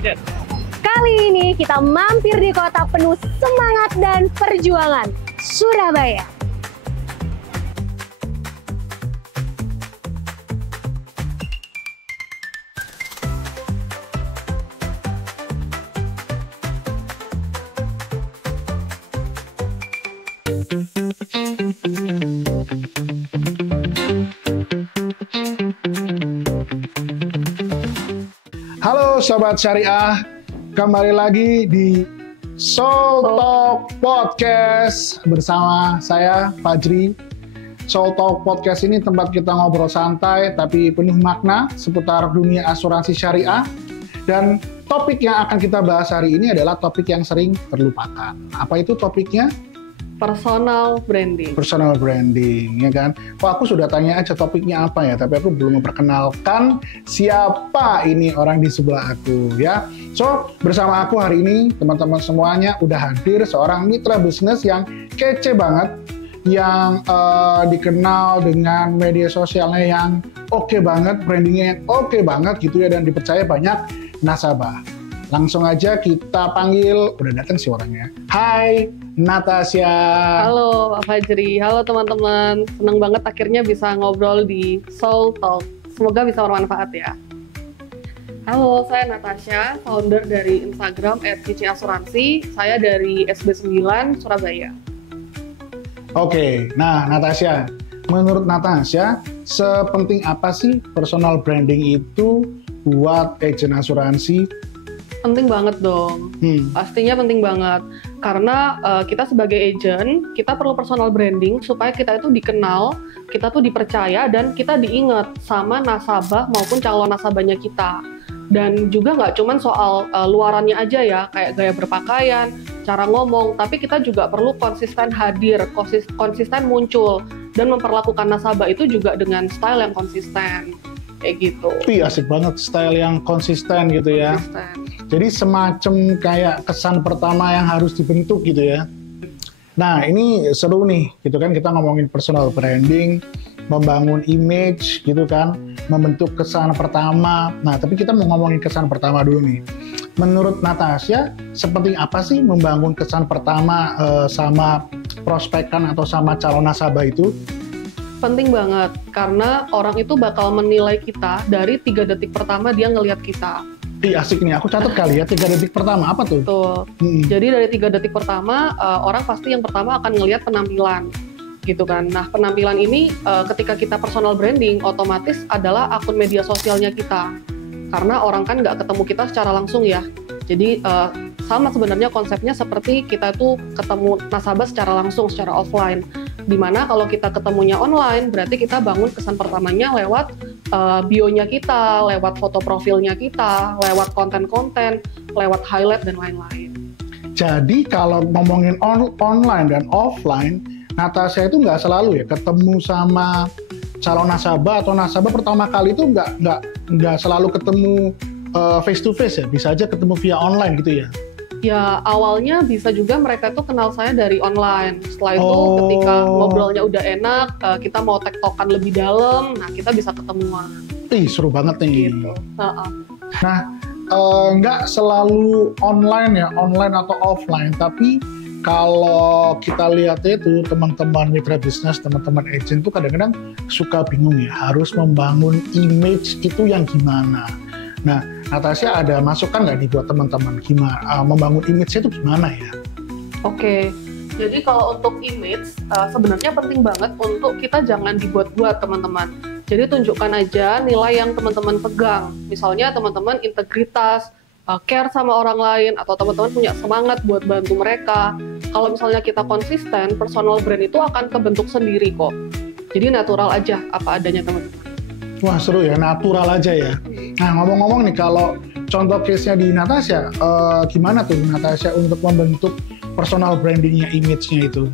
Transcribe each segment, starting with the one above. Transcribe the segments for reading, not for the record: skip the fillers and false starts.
Yes. Kali ini kita mampir di kota penuh semangat dan perjuangan, Surabaya. Halo Sobat Syariah, kembali lagi di Soul Talk Podcast bersama saya Fajri. Soul Talk Podcast ini tempat kita ngobrol santai tapi penuh makna seputar dunia asuransi syariah. Dan topik yang akan kita bahas hari ini adalah topik yang sering terlupakan. Apa itu topiknya? Personal branding. Personal branding, ya kan? Wah, aku sudah tanya aja topiknya apa ya, tapi aku belum memperkenalkan siapa ini orang di sebelah aku, ya. So, bersama aku hari ini, teman-teman semuanya udah hadir seorang mitra bisnis yang kece banget, yang dikenal dengan media sosialnya yang oke banget, brandingnya yang oke banget gitu ya, dan dipercaya banyak nasabah. Langsung aja kita panggil, udah datang sih orangnya. Hai, Natasha. Halo Pak Fajri, halo teman-teman. Senang banget akhirnya bisa ngobrol di Soul Talk. Semoga bisa bermanfaat ya. Halo, saya Natasha, founder dari Instagram @cici_asuransi. Saya dari SB9 Surabaya. Oke, nah Natasha, menurut Natasha, sepenting apa sih personal branding itu buat agen asuransi? Penting banget dong, pastinya penting banget. Karena kita sebagai agent, kita perlu personal branding supaya kita itu dikenal, kita tuh dipercaya, dan kita diingat sama nasabah maupun calon nasabahnya kita. Dan juga nggak cuman soal luarannya aja ya, kayak gaya berpakaian, cara ngomong, tapi kita juga perlu konsisten hadir, konsisten muncul, dan memperlakukan nasabah itu juga dengan style yang konsisten. Kayak gitu. Wih, asik banget, style yang konsisten gitu ya. Jadi semacam kayak kesan pertama yang harus dibentuk gitu ya. Nah, ini seru nih, gitu kan, kita ngomongin personal branding, membangun image gitu kan, membentuk kesan pertama. Nah, tapi kita mau ngomongin kesan pertama dulu nih. Menurut Natasha, seperti apa sih membangun kesan pertama sama prospekan atau sama calon nasabah itu? Penting banget, karena orang itu bakal menilai kita dari 3 detik pertama dia ngelihat kita. Ih, asik nih, aku catat kali ya, 3 detik pertama, apa tuh? Betul. Jadi dari 3 detik pertama, orang pasti yang pertama akan ngelihat penampilan, gitu kan. Nah, penampilan ini ketika kita personal branding, otomatis adalah akun media sosialnya kita. Karena orang kan nggak ketemu kita secara langsung ya. Jadi sama sebenarnya konsepnya seperti kita tuh ketemu nasabah secara langsung, secara offline. Dimana kalau kita ketemunya online, berarti kita bangun kesan pertamanya lewat bio-nya kita, lewat foto profilnya kita, lewat konten-konten, lewat highlight, dan lain-lain. Jadi kalau ngomongin online dan offline, Natasha itu nggak selalu ya ketemu sama calon nasabah atau nasabah pertama kali itu nggak selalu ketemu face to face ya, bisa aja ketemu via online gitu ya? Ya, awalnya bisa juga mereka tuh kenal saya dari online. Setelah itu ketika ngobrolnya udah enak, kita mau tektokan lebih dalam, nah kita bisa ketemuan. Ih, seru banget nih. Gitu. Nah, nggak selalu online ya, online atau offline, tapi kalau kita lihat itu teman-teman mitra bisnis, teman-teman agent tuh kadang-kadang suka bingung ya, harus membangun image itu yang gimana. Nah, Natasha ada masukan nggak nih buat teman-teman gimana membangun image itu gimana ya? Oke, jadi kalau untuk image sebenarnya penting banget untuk kita jangan dibuat-buat teman-teman. Jadi tunjukkan aja nilai yang teman-teman pegang. Misalnya teman-teman integritas, care sama orang lain, atau teman-teman punya semangat buat bantu mereka. Kalau misalnya kita konsisten, personal brand itu akan kebentuk sendiri kok. Jadi natural aja apa adanya teman-teman. Wah, seru ya, natural aja ya. Nah, ngomong-ngomong nih, kalau contoh case-nya di Natasha, gimana tuh Natasha untuk membentuk personal branding-nya, image-nya itu?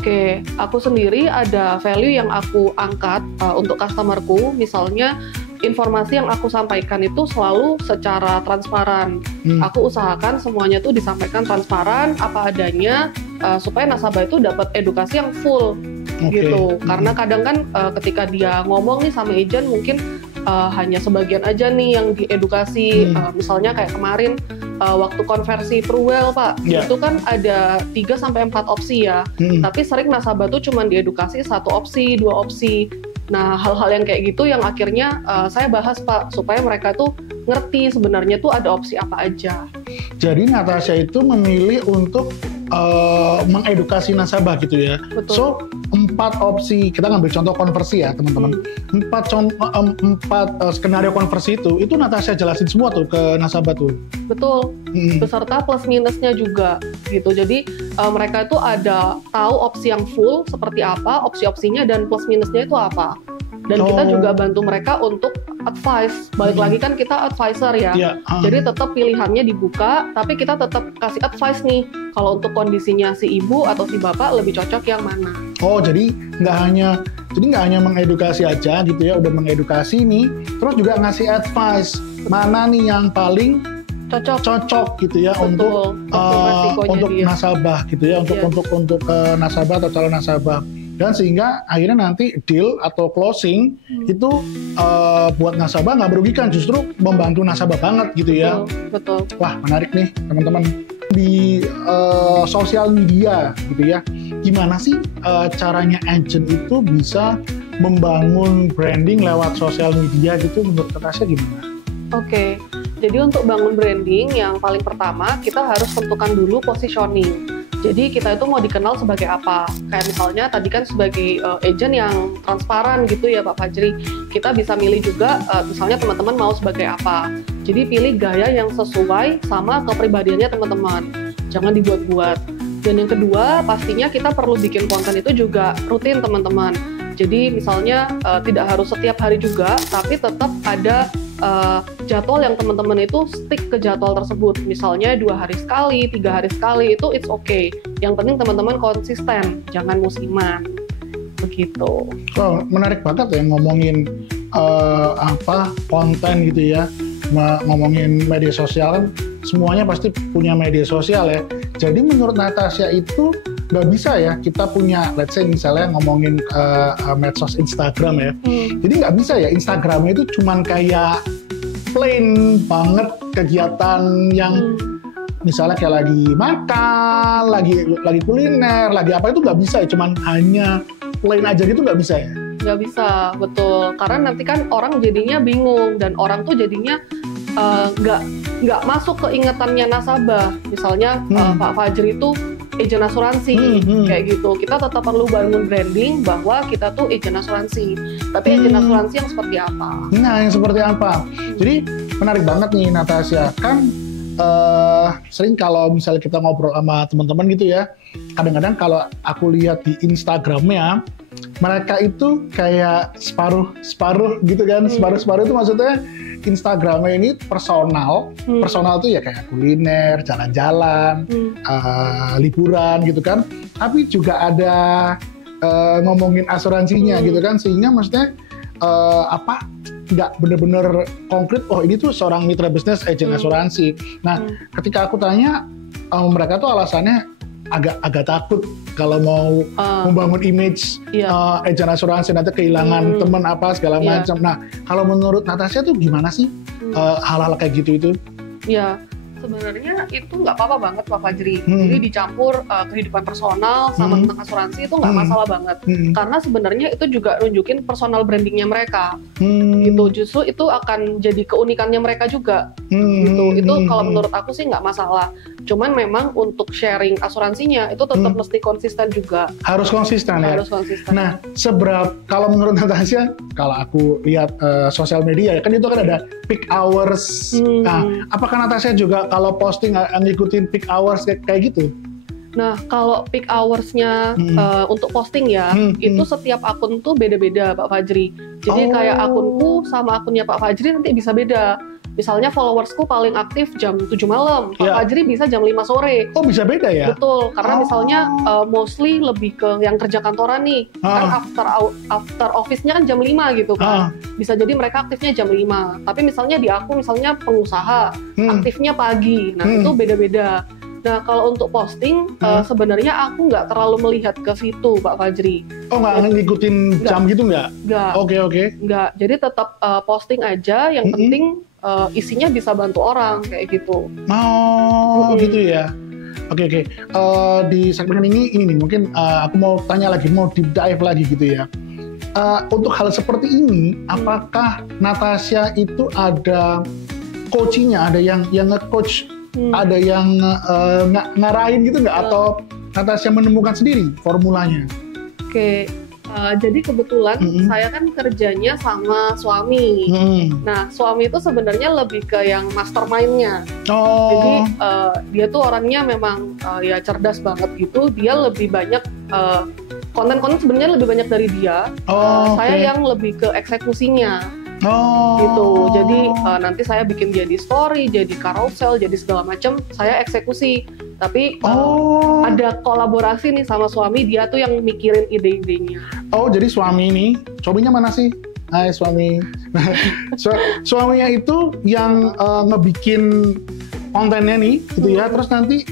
Oke, aku sendiri ada value yang aku angkat untuk customer-ku. Misalnya, informasi yang aku sampaikan itu selalu secara transparan. Aku usahakan semuanya tuh disampaikan transparan, apa adanya, supaya nasabah itu dapat edukasi yang full. Gitu. Karena kadang kan ketika dia ngomong nih sama agent mungkin hanya sebagian aja nih yang diedukasi. Misalnya kayak kemarin waktu konversi Pruwell Pak, itu kan ada 3-4 opsi ya, tapi sering nasabah tuh cuma diedukasi 1 opsi, 2 opsi. Nah, hal-hal yang kayak gitu yang akhirnya saya bahas Pak, supaya mereka tuh ngerti sebenarnya tuh ada opsi apa aja. Jadi Natasha itu memilih untuk mengedukasi nasabah gitu ya. Betul. So 4 opsi, kita ngambil contoh konversi ya teman-teman. 4 skenario konversi itu Natasha jelasin semua tuh ke nasabah tuh. Betul. Beserta plus minusnya juga gitu. Jadi mereka itu ada tahu opsi yang full seperti apa, opsi-opsinya dan plus minusnya itu apa. Dan kita juga bantu mereka untuk advice. Balik lagi kan kita advisor ya. Jadi tetap pilihannya dibuka, tapi kita tetap kasih advice nih. Kalau untuk kondisinya si ibu atau si bapak lebih cocok yang mana. Oh, jadi nggak hanya mengedukasi aja gitu ya, udah mengedukasi nih, terus juga ngasih advice mana nih yang paling cocok gitu ya. Betul, untuk nasabah gitu ya, untuk nasabah atau calon nasabah. Dan sehingga akhirnya nanti deal atau closing itu buat nasabah nggak merugikan, justru membantu nasabah banget gitu ya. Betul. Wah, menarik nih teman-teman. Di sosial media gitu ya, gimana sih caranya agent itu bisa membangun branding lewat sosial media gitu, menurut Natasha gimana? Oke, jadi untuk bangun branding yang paling pertama kita harus tentukan dulu positioning. Jadi kita itu mau dikenal sebagai apa? Kayak misalnya tadi kan sebagai agent yang transparan gitu ya Pak Fajri. Kita bisa milih juga misalnya teman-teman mau sebagai apa. Jadi pilih gaya yang sesuai sama kepribadiannya teman-teman. Jangan dibuat-buat. Dan yang kedua pastinya kita perlu bikin konten itu juga rutin teman-teman. Jadi misalnya tidak harus setiap hari juga, tapi tetap ada jadwal yang teman-teman itu stick ke jadwal tersebut. Misalnya 2 hari sekali, 3 hari sekali, itu it's okay. Yang penting teman-teman konsisten, jangan musiman. Begitu. Wow, menarik banget ya ngomongin konten gitu ya, ngomongin media sosial kan semuanya pasti punya media sosial ya. Jadi menurut Natasha itu nggak bisa ya kita punya, let's say misalnya ngomongin medsos Instagram ya. Jadi nggak bisa ya Instagramnya itu cuman kayak plain banget kegiatan yang misalnya kayak lagi makan, lagi kuliner, lagi apa, itu nggak bisa ya, cuman hanya plain aja gitu nggak bisa ya? Nggak bisa, betul. Karena nanti kan orang jadinya bingung dan orang tuh jadinya nggak masuk ke ingatannya nasabah. Misalnya Pak Fajri itu agent asuransi, kayak gitu. Kita tetap perlu bangun branding bahwa kita tuh agent asuransi. Tapi agent asuransi yang seperti apa? Nah, yang seperti apa? Jadi menarik banget nih Natasha. Kan sering kalau misalnya kita ngobrol sama teman-teman gitu ya, kadang-kadang kalau aku lihat di Instagramnya, mereka itu kayak separuh gitu kan. Separuh itu maksudnya Instagramnya ini personal tuh ya kayak kuliner, jalan-jalan, liburan gitu kan. Tapi juga ada ngomongin asuransinya gitu kan, sehingga maksudnya nggak bener-bener konkret. Oh ini tuh seorang mitra bisnis agent asuransi. Nah ketika aku tanya, mereka tuh alasannya agak takut kalau mau membangun image agent asuransi, nanti kehilangan teman apa segala macam. Nah, kalau menurut Natasha tuh gimana sih hal-hal kayak gitu itu? Ya, sebenarnya itu nggak apa-apa banget Pak Fajri. Jadi dicampur kehidupan personal sama tentang asuransi itu nggak masalah banget. Karena sebenarnya itu juga nunjukin personal brandingnya mereka. Gitu. Justru itu akan jadi keunikannya mereka juga. Gitu. Itu kalau menurut aku sih nggak masalah. Cuman memang untuk sharing asuransinya itu tetap mesti konsisten juga. Harus konsisten ya? Harus konsisten. Nah, kalau menurut Natasha, kalau aku lihat sosial media ya, kan itu kan ada peak hours. Nah, apakah Natasha juga kalau posting ngikutin peak hours kayak gitu? Nah, kalau peak hours-nya untuk posting ya, itu setiap akun tuh beda-beda Pak Fajri. Jadi kayak akunku sama akunnya Pak Fajri nanti bisa beda. Misalnya followersku paling aktif jam 7 malam, Pak Fajri bisa jam 5 sore. Oh, bisa beda ya? Betul, karena misalnya mostly lebih ke yang kerja kantoran nih. Kan after office-nya kan jam 5 gitu kan. Bisa jadi mereka aktifnya jam 5. Tapi misalnya di aku misalnya pengusaha, aktifnya pagi. Nah, itu beda-beda. Nah, kalau untuk posting, sebenarnya aku nggak terlalu melihat ke situ, Pak Fajri. Oh, nggak ngikutin jam gitu nggak? Nggak. Oke. Nggak. Jadi tetap posting aja, yang penting isinya bisa bantu orang, kayak gitu. Oh, gitu ya. Oke. Di segmen ini nih, mungkin aku mau tanya lagi, mau deep dive lagi gitu ya. Untuk hal seperti ini, apakah Natasha itu ada coachingnya, ada yang nge-coach, ada yang ngarahin gitu nggak? Atau Natasha menemukan sendiri formulanya? Oke, jadi kebetulan saya kan kerjanya sama suami. Nah, suami itu sebenarnya lebih ke yang mastermind-nya. Jadi dia tuh orangnya memang ya cerdas banget gitu. Dia lebih banyak konten-konten sebenarnya lebih banyak dari dia. Saya yang lebih ke eksekusinya. Gitu. Jadi nanti saya bikin jadi story, jadi carousel, jadi segala macam. Saya eksekusi. Tapi ada kolaborasi nih sama suami, dia tuh yang mikirin ide-idenya. Oh, jadi suaminya mana sih? Hai suami. Suaminya itu yang ngebikin kontennya nih, gitu ya. Terus nanti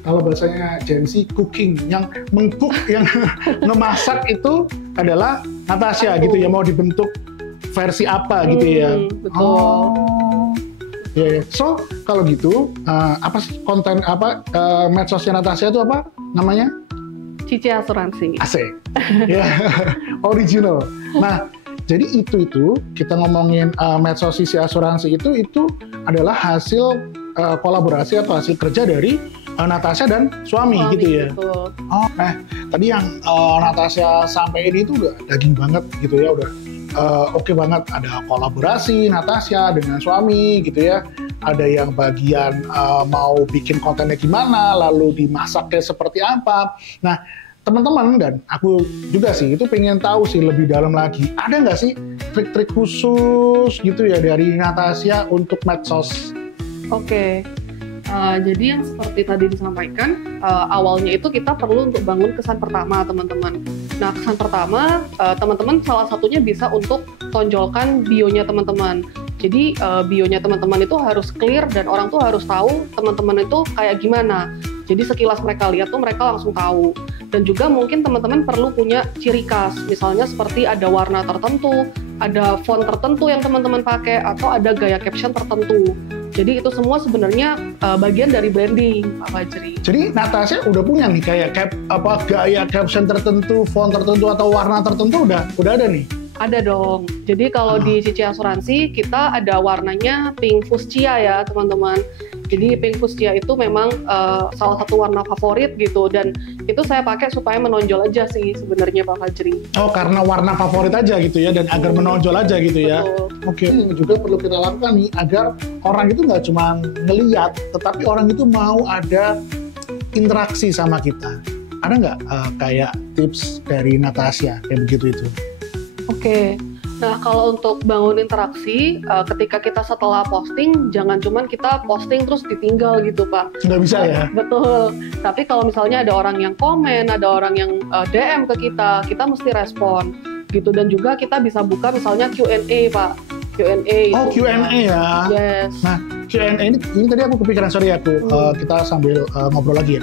kalau bahasanya Gen Z, cooking, yang mengcook, yang ngemasak itu adalah Natasha gitu ya. Mau dibentuk versi apa gitu ya. Betul. Yeah. So kalau gitu apa sih konten medsosnya Natasha itu apa namanya? Cici Asuransi. Asik. Original. Nah, jadi itu kita ngomongin medsos Cici Asuransi itu adalah hasil kolaborasi atau hasil kerja dari Natasha dan suami gitu ya. Betul. Tadi yang Natasha sampaikan itu udah daging banget gitu ya, udah oke banget. Ada kolaborasi Natasha dengan suami gitu ya. Ada yang bagian mau bikin kontennya gimana, lalu dimasaknya seperti apa. Nah, teman-teman dan aku juga sih itu pengen tahu sih lebih dalam lagi. Ada nggak sih trik-trik khusus gitu ya dari Natasha untuk medsos? Oke. Jadi yang seperti tadi disampaikan, awalnya itu kita perlu untuk bangun kesan pertama, teman-teman. Nah, kesan pertama, teman-teman salah satunya bisa untuk tonjolkan bionya teman-teman. Jadi, bionya teman-teman itu harus clear dan orang tuh harus tahu teman-teman itu kayak gimana. Jadi sekilas mereka lihat tuh mereka langsung tahu. Dan juga mungkin teman-teman perlu punya ciri khas, misalnya seperti ada warna tertentu, ada font tertentu yang teman-teman pakai, atau ada gaya caption tertentu. Jadi itu semua sebenarnya bagian dari branding, Pak Fajri. Jadi Natasha udah punya nih kayak gaya caption tertentu, font tertentu atau warna tertentu udah ada nih? Ada dong. Jadi kalau di Cici Asuransi kita ada warnanya pink fuchsia ya, teman-teman. Jadi pink fuchsia itu memang salah satu warna favorit gitu, dan itu saya pakai supaya menonjol aja sih sebenarnya, Pak Fajri. Oh, karena warna favorit aja gitu ya, dan agar menonjol aja gitu ya. Oke, ini juga perlu kita lakukan nih agar orang itu nggak cuma ngeliat, tetapi orang itu mau ada interaksi sama kita. Ada nggak kayak tips dari Natasha kayak begitu itu? Oke. Nah, kalau untuk bangun interaksi, ketika kita setelah posting, jangan cuman kita posting terus ditinggal gitu, Pak. Nggak bisa ya? Betul. Tapi kalau misalnya ada orang yang komen, ada orang yang DM ke kita mesti respon gitu. Dan juga kita bisa buka misalnya Q&A, Pak. Q&A. Oh, Q&A ya? Yes. Nah, Q&A ini tadi aku kepikiran, sorry aku, kita sambil ngobrol lagi ya.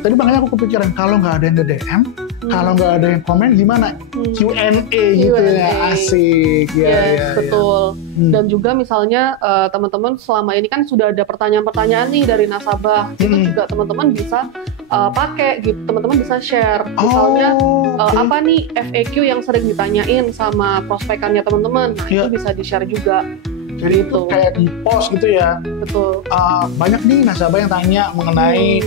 Tadi makanya aku kepikiran, kalau nggak ada yang nge-DM, kalau nggak ada yang komen gimana? Q&A gitu ya, asik. Yes, betul. Dan juga misalnya teman-teman selama ini kan sudah ada pertanyaan-pertanyaan nih dari nasabah. Itu juga teman-teman bisa pakai gitu, teman-teman bisa share. Misalnya apa nih FAQ yang sering ditanyain sama prospekannya teman-teman. Nah, itu bisa di-share juga. Jadi itu kayak di post gitu ya. Betul. Banyak nih nasabah yang tanya mengenai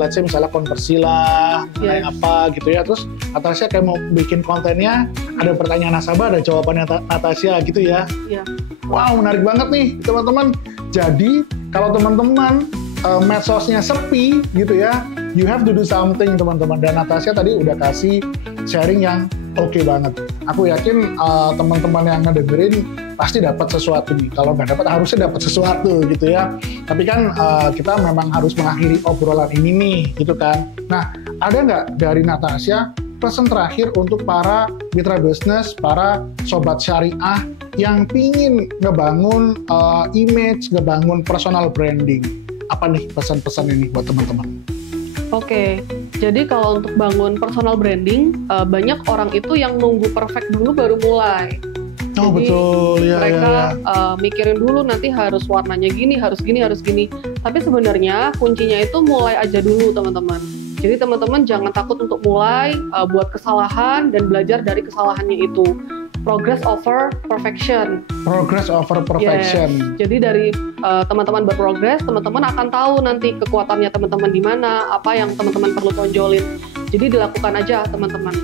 let's say misalnya konversi lah, mengenai apa gitu ya. Terus Natasha kayak mau bikin kontennya, ada pertanyaan nasabah, ada jawabannya Natasha gitu ya. Iya. Wow, menarik banget nih teman-teman. Jadi kalau teman-teman medsosnya sepi gitu ya, you have to do something teman-teman. Dan Natasha tadi udah kasih sharing yang oke banget. Aku yakin teman-teman yang ngedengerin pasti dapat sesuatu nih. Kalau nggak dapat, harusnya dapat sesuatu gitu ya. Tapi kan kita memang harus mengakhiri obrolan ini nih, gitu kan. Nah, ada nggak dari Natasha pesan terakhir untuk para mitra bisnis, para sobat syariah yang pingin ngebangun image, ngebangun personal branding? apa nih pesan-pesan ini buat teman-teman? Oke, jadi kalau untuk bangun personal branding, banyak orang itu yang nunggu perfect dulu baru mulai. Oh, Jadi betul, ya, mereka ya. mikirin dulu nanti harus warnanya gini, harus gini, harus gini. Tapi sebenarnya kuncinya itu mulai aja dulu teman-teman. Jadi teman-teman jangan takut untuk mulai, buat kesalahan dan belajar dari kesalahannya itu. Progress over perfection. Progress over perfection. Yes. Jadi dari teman-teman berprogres, teman-teman akan tahu nanti kekuatannya teman-teman di mana, apa yang teman-teman perlu tonjolin. Jadi dilakukan aja teman-teman.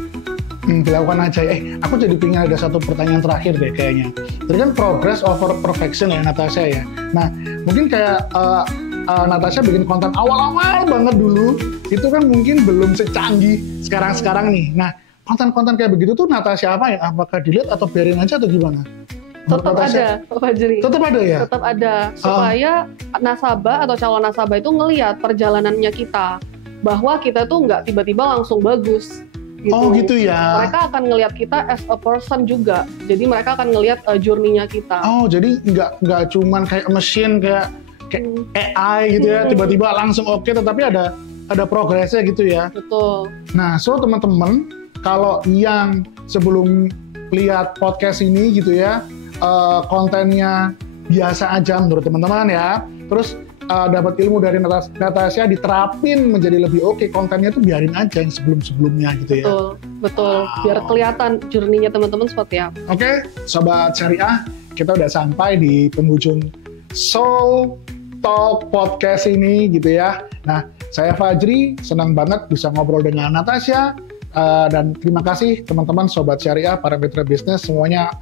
Dilakukan aja. Aku jadi pengen ada satu pertanyaan terakhir deh kayaknya. Tadi kan progress over perfection ya Natasha ya. Nah, mungkin kayak Natasha bikin konten awal-awal banget dulu, itu kan mungkin belum secanggih sekarang-sekarang nih. Nah, konten-konten kayak begitu tuh Natasha apa ya? Apakah delete atau biarin aja atau gimana? Tetap ada, Pak Fajri. Tetap ada ya? Tetap ada, supaya nasabah atau calon nasabah itu ngelihat perjalanannya kita, bahwa kita tuh nggak tiba-tiba langsung bagus. Gitu. Oh gitu ya. Mereka akan ngelihat kita as a person juga, jadi mereka akan ngelihat journey-nya kita. Oh jadi nggak cuman kayak mesin kayak AI gitu ya, tiba-tiba langsung oke, tetapi ada progresnya gitu ya. Betul. Nah, so teman-teman, kalau yang sebelum lihat podcast ini gitu ya, kontennya biasa aja menurut teman-teman ya, terus dapat ilmu dari Natasha diterapin menjadi lebih oke, kontennya tuh biarin aja yang sebelum-sebelumnya gitu ya. Betul. Biar kelihatan journey-nya teman-teman seperti apa. Oke, Sobat Syariah, kita udah sampai di penghujung Soul Talk Podcast ini gitu ya. Nah, saya Fajri, senang banget bisa ngobrol dengan Natasha. Dan terima kasih teman-teman Sobat Syariah, para mitra bisnis semuanya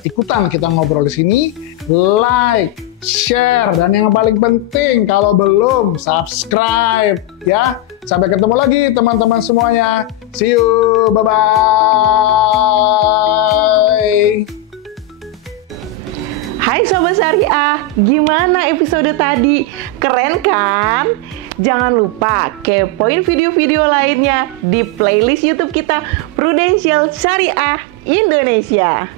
ikutan kita ngobrol di sini. Like, share, dan yang paling penting kalau belum subscribe ya. Sampai ketemu lagi teman-teman semuanya. See you, bye-bye. Hai Sobat Syariah, gimana episode tadi? Keren kan? Jangan lupa kepoin video-video lainnya di playlist YouTube kita Prudential Syariah Indonesia.